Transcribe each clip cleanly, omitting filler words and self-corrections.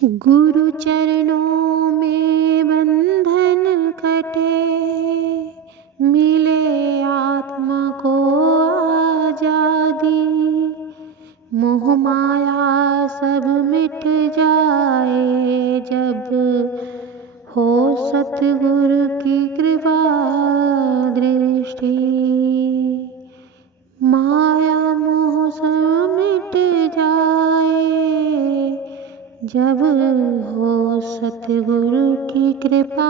गुरु चरणों में बंधन कटे, मिले आत्मा को आजादी। मोह माया सब मिट जाए जब हो सतगुरु की कृपा दृष्टि। माया मोह सब मिट जाए जब हो सतगुरु की कृपा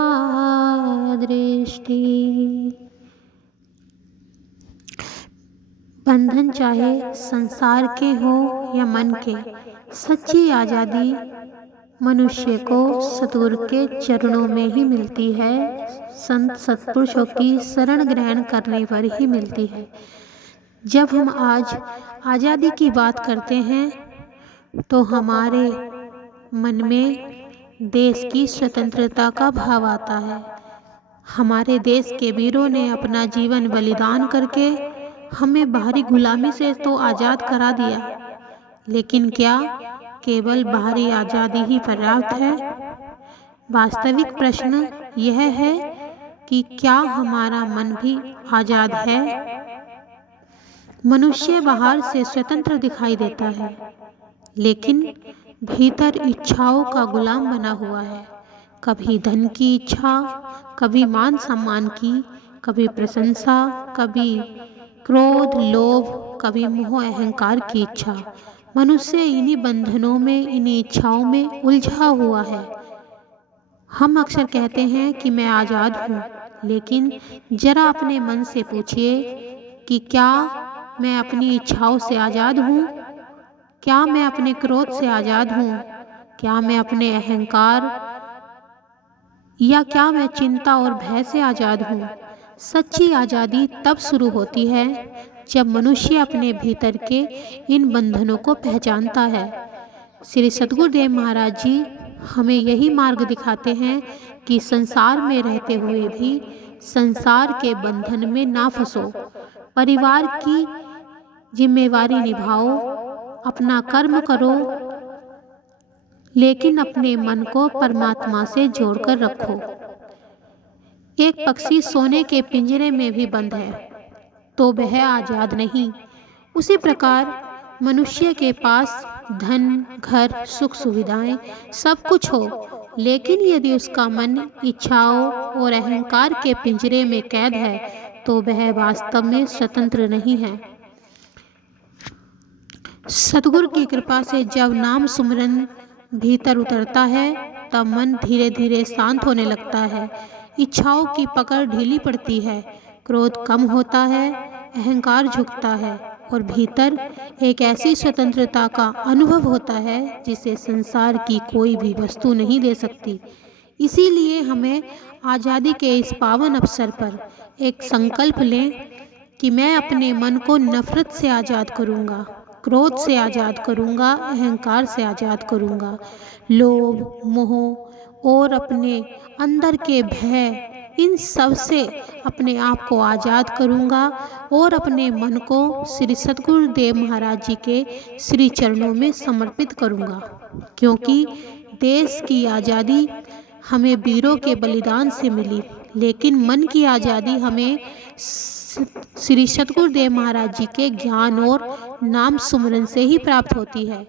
दृष्टि। बंधन चाहे संसार के हो या मन के, सच्ची आज़ादी मनुष्य को सतगुरु के चरणों में ही मिलती है। संत सत्पुरुषों की शरण ग्रहण करने पर ही मिलती है। जब हम आज आज़ादी की बात करते हैं तो हमारे मन में देश की स्वतंत्रता का भाव आता है। हमारे देश के वीरों ने अपना जीवन बलिदान करके हमें बाहरी गुलामी से तो आज़ाद करा दिया, लेकिन क्या केवल बाहरी आज़ादी ही पर्याप्त है? वास्तविक प्रश्न यह है कि क्या हमारा मन भी आज़ाद है? मनुष्य बाहर से स्वतंत्र दिखाई देता है, लेकिन भीतर इच्छाओं का गुलाम बना हुआ है। कभी धन की इच्छा, कभी मान सम्मान की, कभी प्रशंसा, कभी क्रोध लोभ, कभी मोह अहंकार की इच्छा। मनुष्य इन्हीं बंधनों में, इन्हीं इच्छाओं में उलझा हुआ है। हम अक्सर कहते हैं कि मैं आज़ाद हूँ, लेकिन जरा अपने मन से पूछिए कि क्या मैं अपनी इच्छाओं से आज़ाद हूँ? क्या मैं अपने क्रोध से आज़ाद हूँ? क्या मैं अपने अहंकार या क्या मैं चिंता और भय से आज़ाद हूँ? सच्ची आज़ादी तब शुरू होती है जब मनुष्य अपने भीतर के इन बंधनों को पहचानता है। श्री सद्गुरुदेव महाराज जी हमें यही मार्ग दिखाते हैं कि संसार में रहते हुए भी संसार के बंधन में ना फंसो। परिवार की जिम्मेवारी निभाओ, अपना कर्म करो, लेकिन अपने मन को परमात्मा से जोड़कर रखो। एक पक्षी सोने के पिंजरे में भी बंद है तो वह आज़ाद नहीं। उसी प्रकार मनुष्य के पास धन, घर, सुख सुविधाएं सब कुछ हो, लेकिन यदि उसका मन इच्छाओं और अहंकार के पिंजरे में कैद है तो वह वास्तव में स्वतंत्र नहीं है। सतगुरु की कृपा से जब नाम सुमिरन भीतर उतरता है तब मन धीरे धीरे शांत होने लगता है। इच्छाओं की पकड़ ढीली पड़ती है, क्रोध कम होता है, अहंकार झुकता है और भीतर एक ऐसी स्वतंत्रता का अनुभव होता है जिसे संसार की कोई भी वस्तु नहीं दे सकती। इसीलिए हमें आज़ादी के इस पावन अवसर पर एक संकल्प लें कि मैं अपने मन को नफरत से आज़ाद करूँगा, क्रोध से आज़ाद करूँगा, अहंकार से आज़ाद करूँगा, लोभ, मोह और अपने अंदर के भय, इन सब से अपने आप को आज़ाद करूँगा और अपने मन को श्री सद्गुरुदेव महाराज जी के श्री चरणों में समर्पित करूँगा। क्योंकि देश की आज़ादी हमें वीरों के बलिदान से मिली, लेकिन मन की आज़ादी हमें श्री सद्गुरुदेव महाराज जी के ज्ञान और नाम सुमिरन से ही प्राप्त होती है।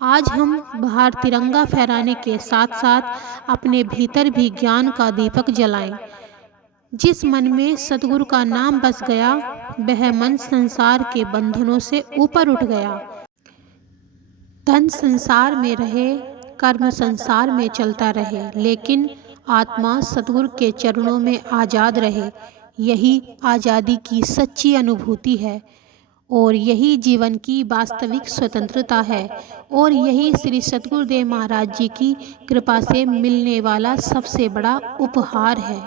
आज हम बाहर तिरंगा फहराने के साथ साथ अपने भीतर भी ज्ञान का दीपक जलाएं। जिस मन में सतगुरु का नाम बस गया वह मन संसार के बंधनों से ऊपर उठ गया। धन संसार में रहे, कर्म संसार में चलता रहे, लेकिन आत्मा सतगुरु के चरणों में आज़ाद रहे। यही आज़ादी की सच्ची अनुभूति है और यही जीवन की वास्तविक स्वतंत्रता है और यही श्री सद्गुरुदेव महाराज जी की कृपा से मिलने वाला सबसे बड़ा उपहार है।